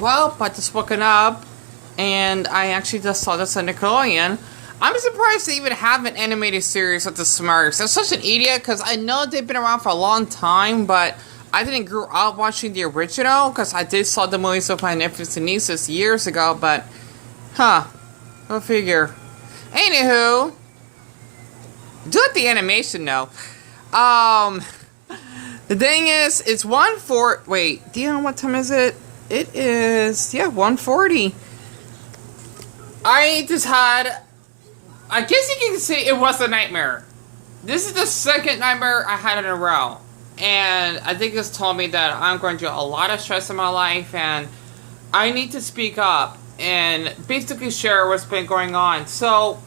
Well, I just woken up and I actually just saw this on Nickelodeon. I'm surprised they even have an animated series with the Smurfs. I'm such an idiot because I know they've been around for a long time, but I didn't grow up watching the original because I did saw the movies with my nephews and nieces years ago, but, go figure. Anywho, do like the animation though. The thing is, it's 1:40. Wait, do you know what time is it? It is, 1:40. I just had, I guess you can say it was a nightmare. This is the second nightmare I had in a row. And I think this told me that I'm going through a lot of stress in my life and I need to speak up and basically share what's been going on. So,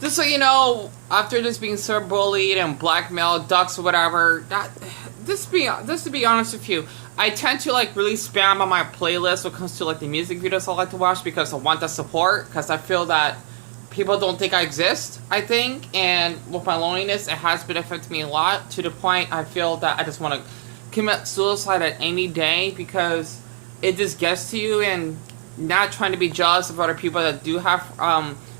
just so you know, after just being so bullied and blackmailed, ducks or whatever, just to be honest with you, I tend to like really spam on my playlist when it comes to like the music videos I like to watch because I want the support, because I feel that people don't think I exist, I think, and with my loneliness, it has been affecting me a lot, to the point I feel that I just want to commit suicide at any day because it just gets to you. And not trying to be jealous of other people that do have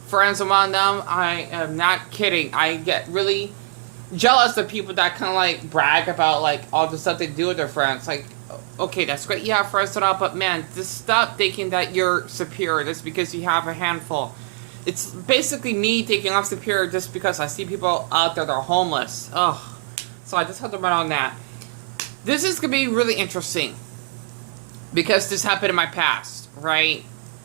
friends among them, I am not kidding. I get really jealous of people that kind of like brag about like all the stuff they do with their friends. Like, okay, that's great, you have friends and all, but man, just stop thinking that you're superior just because you have a handful. It's basically me thinking I'm superior just because I see people out there that are homeless. Ugh. So I just have to run on that. This is going to be really interesting because this happened in my past, right?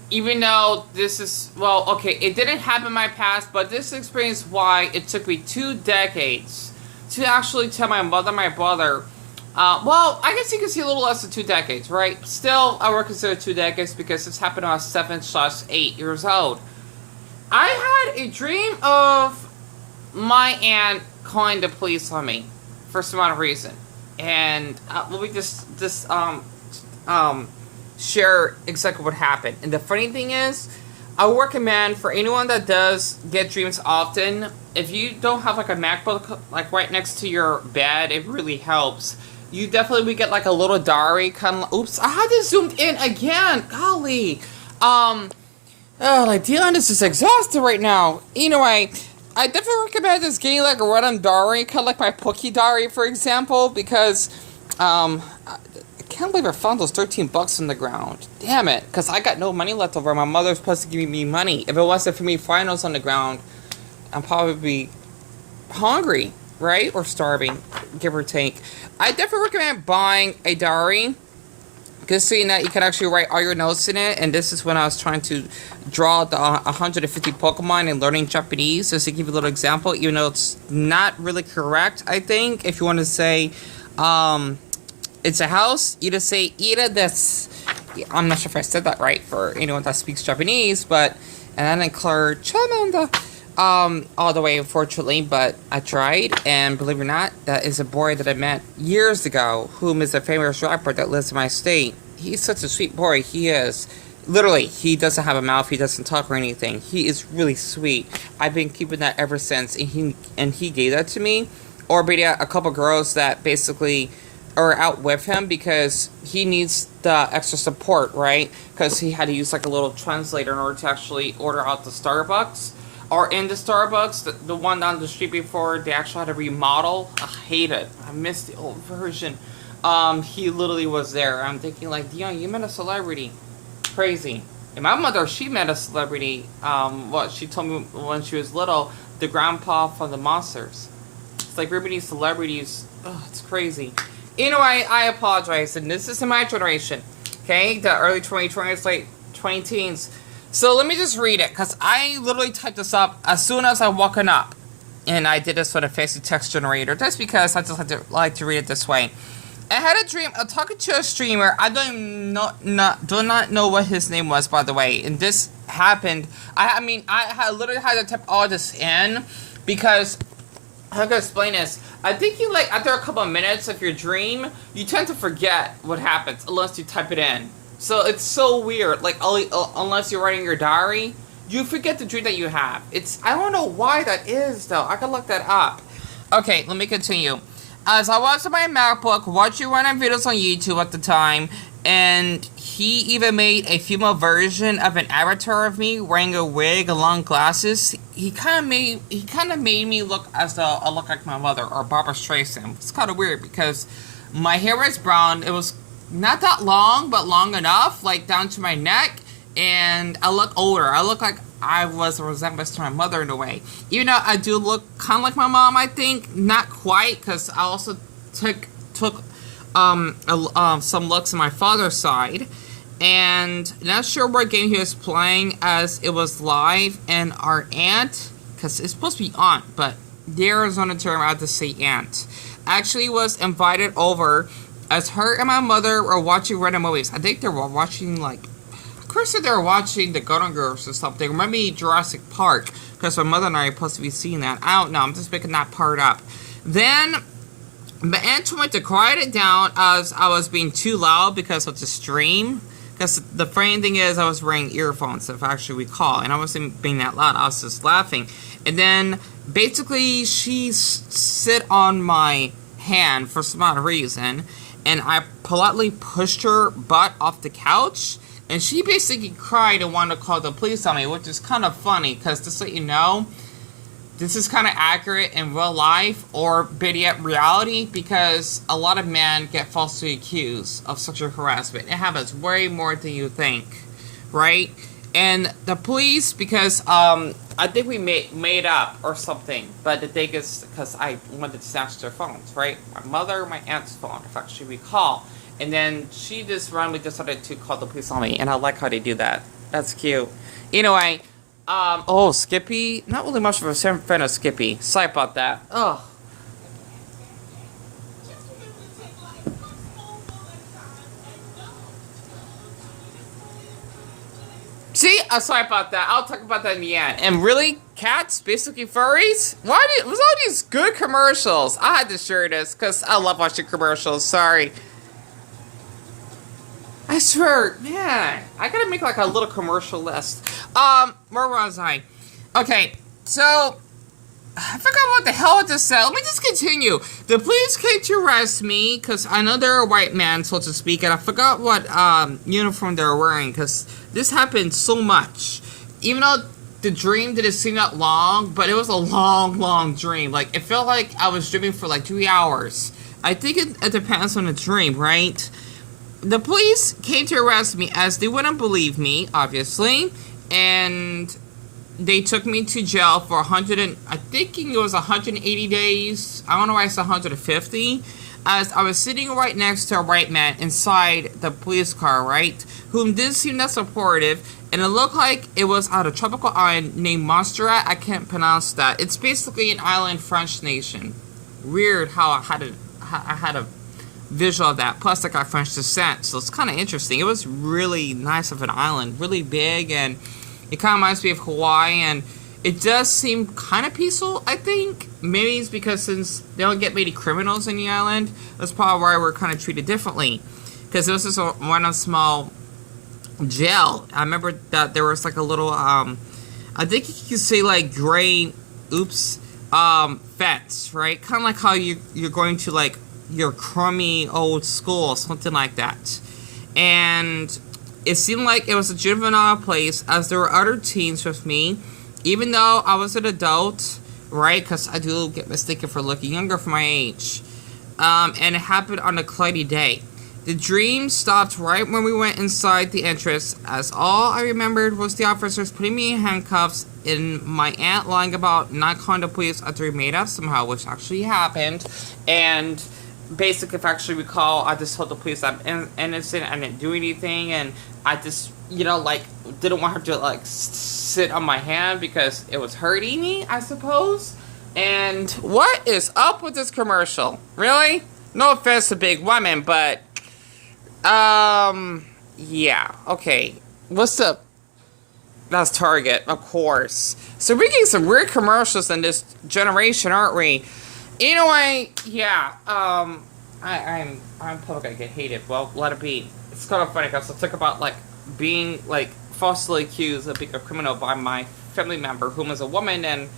Even though this is, well, okay, it didn't happen in my past, but this explains why it took me 2 decades to actually tell my mother and my brother. Well, I guess you can see a little less than 2 decades, right? Still, I would consider 2 decades because this happened when I was 7/8 years old. I had a dream of my aunt calling the police on me for some odd reason. And let me just share exactly what happened. And the funny thing is, I would recommend for anyone that does get dreams often, if you don't have like a MacBook like right next to your bed, it really helps. You definitely would get like a little diary kind of, oops, I had to zoom in again, golly. Oh, like, Dion is just exhausted right now. Anyway, I definitely recommend just getting, like, a random diary, kind of like my Pookie diary, for example, because, I can't believe I found those $13 on the ground. Damn it, because I got no money left over. My mother's supposed to give me money. If it wasn't for me finding those on the ground, I'd probably be hungry, right? Or starving, give or take. I definitely recommend buying a diary. Just so you know, you can actually write all your notes in it. And this is when I was trying to draw the 150 Pokemon and learning Japanese. Just to give you a little example, even though it's not really correct, I think. If you want to say, it's a house, you just say, Ira desu. I'm not sure if I said that right for anyone that speaks Japanese, but, and then include Chananda. All the way, unfortunately, but I tried, and believe it or not, that is a boy that I met years ago, whom is a famous rapper that lives in my state. He's such a sweet boy, he is. Literally, he doesn't have a mouth, he doesn't talk or anything. He is really sweet. I've been keeping that ever since, and he gave that to me. Or maybe a couple girls that basically are out with him because he needs the extra support, right? Because he had to use like a little translator in order to actually order out the Starbucks. Or in the Starbucks, the one down the street before, they actually had to remodel. I hate it. I miss the old version. He literally was there. I'm thinking like, Dion, you met a celebrity. Crazy. And my mother, she met a celebrity. What she told me when she was little, the grandpa from the Monsters. It's like everybody celebrities. Oh, it's crazy. Anyway, I apologize. And this is in my generation. Okay? The early 2020s, late 20-teens. So let me just read it, because I literally typed this up as soon as I woken up. And I did this with a fancy text generator, just because I just like to read it this way. I had a dream of talking to a streamer. I do not know what his name was, by the way. And this happened. I literally had to type all this in, because, how can I explain this? I think you, like, after a couple of minutes of your dream, you tend to forget what happens, unless you type it in. So it's so weird, like, unless you're writing your diary, you forget the dream that you have. I don't know why that is, though. I can look that up. Okay, let me continue. As I was on my MacBook watching random videos on YouTube at the time, And he even made a female version of an avatar of me wearing a wig and long glasses. He kind of made me look as though I look like my mother or Barbara Streisand. It's kind of weird because my hair was brown. It was not that long, but long enough, like down to my neck. And I look older. I look like I was a resemblance to my mother in a way. Even though I do look kind of like my mom, I think. Not quite, because I also took some looks on my father's side. And not sure what game he was playing as it was live. And our aunt, because it's supposed to be aunt, but the Arizona term I had to say aunt, actually was invited over as her and my mother were watching random movies. I think they were watching, like, of course they were watching the Golden Girls or something. Maybe Jurassic Park, because my mother and I are supposed to be seeing that. I don't know. I'm just making that part up. Then my aunt told me to quiet it down as I was being too loud because of the stream. Because the funny thing is, I was wearing earphones, if I actually recall, and I wasn't being that loud. I was just laughing. And then basically she sit on my hand for some odd reason, and I politely pushed her butt off the couch. And she basically cried and wanted to call the police on me, which is kind of funny, because just so you know, this is kind of accurate in real life, or better yet, reality, because a lot of men get falsely accused of sexual harassment. It happens way more than you think, right? And the police, because I think we made up or something, but the thing is, because I wanted to snatch their phones, right? My mother, my aunt's phone, if I actually recall. And then she just randomly decided to call the police on me. And I like how they do that. That's cute. Anyway, oh, Skippy. Not really much of a fan of Skippy. Sorry about that. Ugh. See? Sorry about that. I'll talk about that in the end. And really, cats, basically furries? Was all these good commercials? I had to share this because I love watching commercials. Sorry. I swear, man, I gotta make like a little commercial list. Where was I? Okay, so I forgot what the hell I just said. Let me just continue. The police came to arrest me because I know they're a white man, so to speak, and I forgot what uniform they were wearing because this happened so much. Even though the dream didn't seem that long, but it was a long, long dream. Like, it felt like I was dreaming for like 3 hours. I think it depends on the dream, right? The police came to arrest me as they wouldn't believe me, obviously, and they took me to jail for I think it was 180 days. I don't know why it's 150. As I was sitting right next to a white man inside the police car, right, whom didn't seem that supportive, and it looked like it was on a tropical island named Montserrat. I can't pronounce that. It's basically an island French nation. Weird how I had a visual of that. Plus, I got French descent, so it's kind of interesting. It was really nice of an island, really big, and it kind of reminds me of Hawaii, and it does seem kind of peaceful, I think. Maybe it's because since they don't get many criminals in the island, that's probably why we're kind of treated differently. Because it was just one small jail. I remember that there was like a little, I think you could say like gray, fence, right? Kind of like how you're going to like your crummy old school, something like that. And it seemed like it was a juvenile place as there were other teens with me, even though I was an adult, right? Because I do get mistaken for looking younger for my age. And it happened on a cloudy day. The dream stopped right when we went inside the entrance, as all I remembered was the officers putting me in handcuffs and my aunt lying about not calling the police after we made up somehow, which actually happened. And basically, if I actually recall, I just told the police I'm innocent, I didn't do anything, and I just, like, didn't want her to, like, sit on my hand because it was hurting me, I suppose. And what is up with this commercial? Really? No offense to big women, but, yeah, okay. What's up? That's Target, of course. So we're getting some weird commercials in this generation, aren't we? Anyway, yeah, I'm probably gonna get hated. Well, let it be. It's kind of funny because I talk about, like, being, like, falsely accused of being a criminal by my family member, whom is a woman, and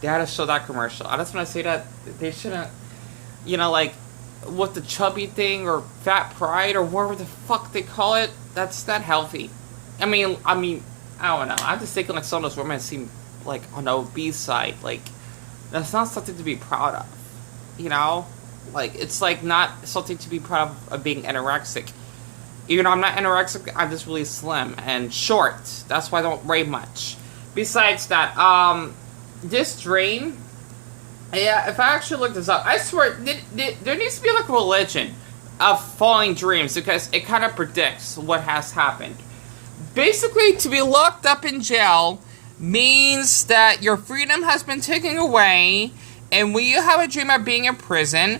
they had to show that commercial. I just want to say that they shouldn't, like, with the chubby thing or fat pride or whatever the fuck they call it. That's not healthy. I mean, I don't know. I'm just thinking like some of those women seem like on the obese side. Like that's not something to be proud of. You know, like it's like not something to be proud of being anorexic. Even though I'm not anorexic, I'm just really slim and short. That's why I don't weigh much. Besides that, this dream, yeah, if I actually look this up, I swear, there needs to be like a religion of falling dreams because it kind of predicts what has happened. Basically, to be locked up in jail means that your freedom has been taken away, and when you have a dream of being in prison,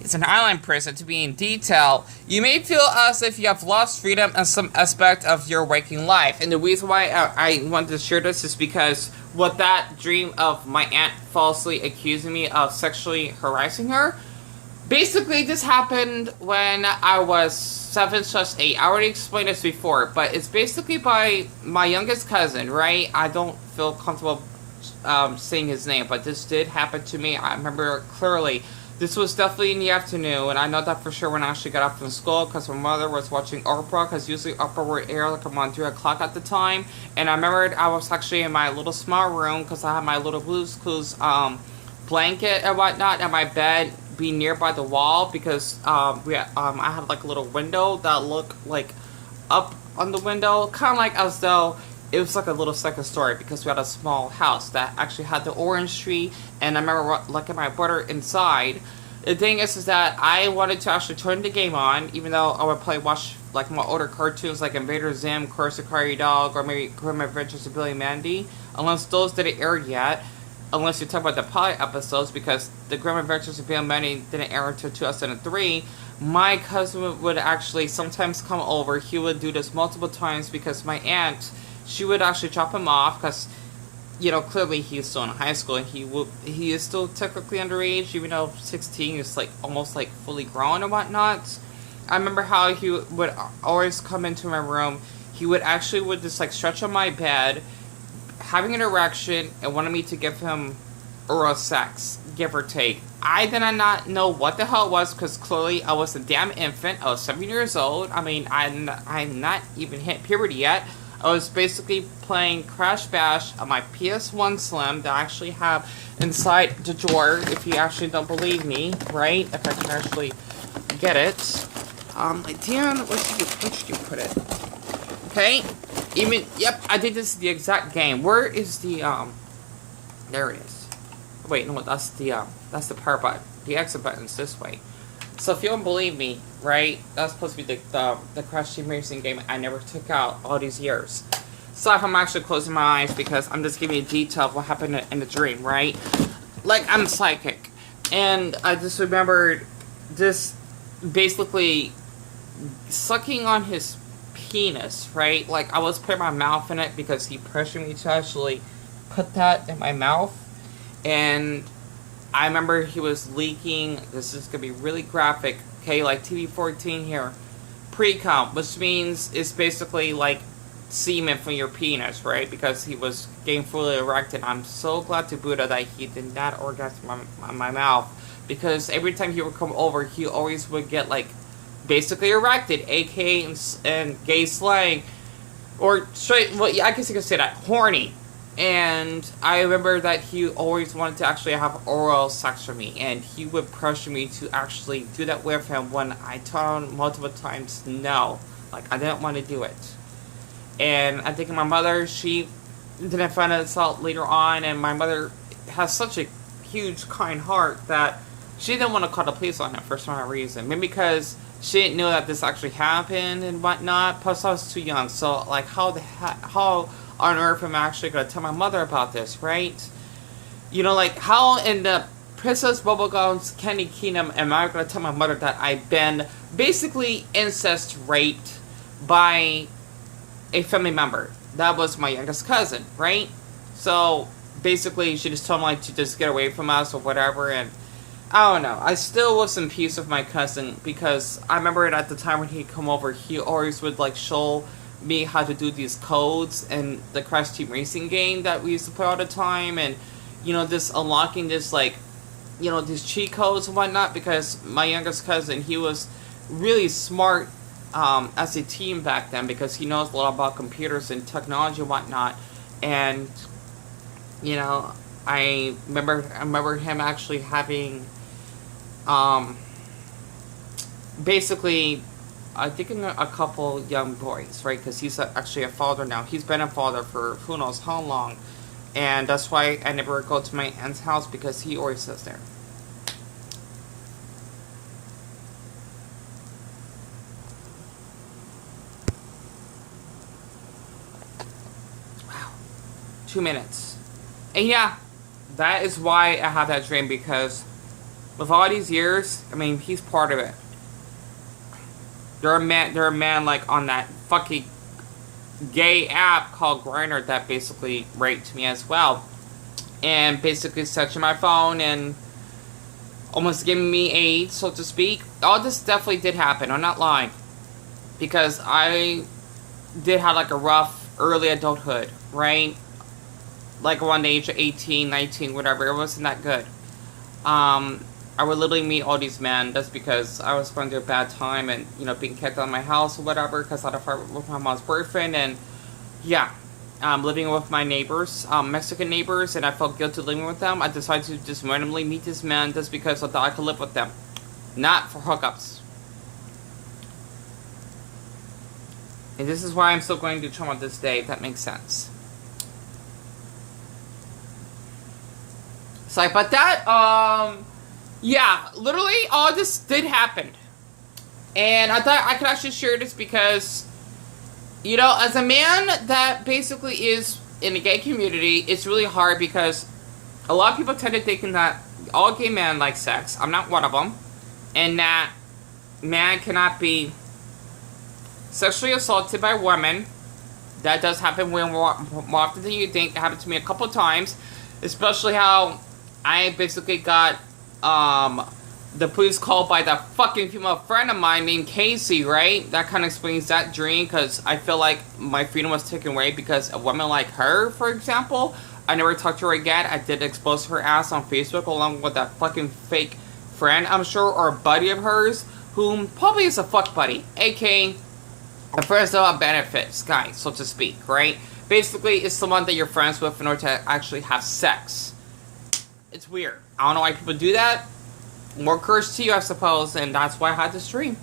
it's an island prison to be in detail, you may feel as if you have lost freedom in some aspect of your waking life. And the reason why I wanted to share this is because with that dream of my aunt falsely accusing me of sexually harassing her, basically this happened when I was 7/8. I already explained this before, but it's basically by my youngest cousin, right? I don't feel comfortable saying his name, but this did happen to me. I remember clearly. This was definitely in the afternoon, and I know that for sure when I actually got off from school, because my mother was watching Oprah, because usually Oprah would air like around 3 o'clock at the time, and I remembered I was actually in my little small room, because I had my little Blue's Clues blanket and whatnot, and my bed be nearby the wall, because I had like a little window that looked like up on the window, kind of like as though it was like a little second story, because we had a small house that actually had the orange tree, and I remember looking at my brother inside. The thing is that I wanted to actually turn the game on, even though I would probably watch like my older cartoons like Invader Zim, Course the Cry Dog, or maybe Grim Adventures of Billy and Mandy, unless those didn't air yet, unless you talk about the pilot episodes, because the Grim Adventures of Billy and Mandy didn't air until 2003. My cousin would actually sometimes come over. He would do this multiple times because my aunt, she would actually drop him off because, you know, clearly he's still in high school and he is still technically underage, even though 16 is like almost like fully grown and whatnot. I remember how he would always come into my room. He would just like stretch on my bed, having an erection, and wanted me to give him oral sex, give or take. I did not know what the hell it was because clearly I was a damn infant. I was 7 years old. I mean, I'm not even hit puberty yet. I was basically playing Crash Bash on my PS1 Slim that I actually have inside the drawer, if you actually don't believe me, right? If I can actually get it. Dan, where should you put it? Okay, yep, I think this is the exact game. Where is the, there it is. Wait, no, that's the power button. The exit button's this way. So if you don't believe me, right, that's supposed to be the Crash Team Racing game I never took out all these years. So if I'm actually closing my eyes because I'm just giving you a detail of what happened in the dream, right? Like, I'm psychic. And I just remembered this basically sucking on his penis, right? Like, I was putting my mouth in it because he pressured me to actually put that in my mouth. And I remember he was leaking, this is going to be really graphic, okay, like TV-14 here, pre-cum, which means it's basically like semen from your penis, right, because he was getting fully erected. I'm so glad to Buddha that he did not orgasm my mouth, because every time he would come over, he always would get, like, basically erected, aka in gay slang, or straight, well, I guess you could say that, horny. And I remember that he always wanted to actually have oral sex with me, and he would pressure me to actually do that with him when I told him multiple times no, like I didn't want to do it. And I think my mother, she didn't find this out later on, and my mother has such a huge kind heart that she didn't want to call the police on him for some reason. Maybe because she didn't know that this actually happened and whatnot, plus I was too young, so like how on earth am I actually going to tell my mother about this, right? You know, like, how in the Princess Bubblegum's Candy Kingdom am I going to tell my mother that I've been basically incest raped by a family member? That was my youngest cousin, right? So, basically, she just told me, like, to just get away from us or whatever, and I don't know. I still was in peace with my cousin, because I remember at the time when he'd come over, he always would, like, show me how to do these codes and the Crash Team Racing game that we used to play all the time, and you know, this unlocking this like these cheat codes and whatnot, because my youngest cousin, he was really smart as a teen back then, because he knows a lot about computers and technology and whatnot. And I remember him actually having basically, I think, a couple young boys, right? Because he's actually a father now. He's been a father for who knows how long. And that's why I never go to my aunt's house, because he always sits there. Wow. 2 minutes. And yeah, that is why I have that dream, because with all these years, I mean, he's part of it. They're a man like on that fucking gay app called Grindr that basically raped me as well. And basically touching my phone and almost giving me AIDS, so to speak. All this definitely did happen, I'm not lying. Because I did have like a rough early adulthood, right? Like around the age of 18, 19, whatever. It wasn't that good. I would literally meet all these men just because I was going through a bad time and, being kicked out of my house or whatever because I had a fight with my mom's boyfriend. And yeah, living with my neighbors, Mexican neighbors, and I felt guilty living with them. I decided to just randomly meet these men just because I thought I could live with them. Not for hookups. And this is why I'm still going to trauma this day, if that makes sense. So, but that, yeah, literally all this did happen. And I thought I could actually share this because, as a man that basically is in the gay community, it's really hard because a lot of people tend to think that all gay men like sex. I'm not one of them. And that man cannot be sexually assaulted by women. That does happen way more often than you think. It happened to me a couple of times. Especially how I basically got the police called by that fucking female friend of mine named Casey, right? That kind of explains that dream, because I feel like my freedom was taken away because a woman like her, for example, I never talked to her again. I did expose her ass on Facebook along with that fucking fake friend, I'm sure, or a buddy of hers, whom probably is a fuck buddy, aka a friends without benefits guy, so to speak, right? Basically, it's someone that you're friends with in order to actually have sex. It's weird. I don't know why people do that. More courage to you, I suppose, and that's why I had this dream.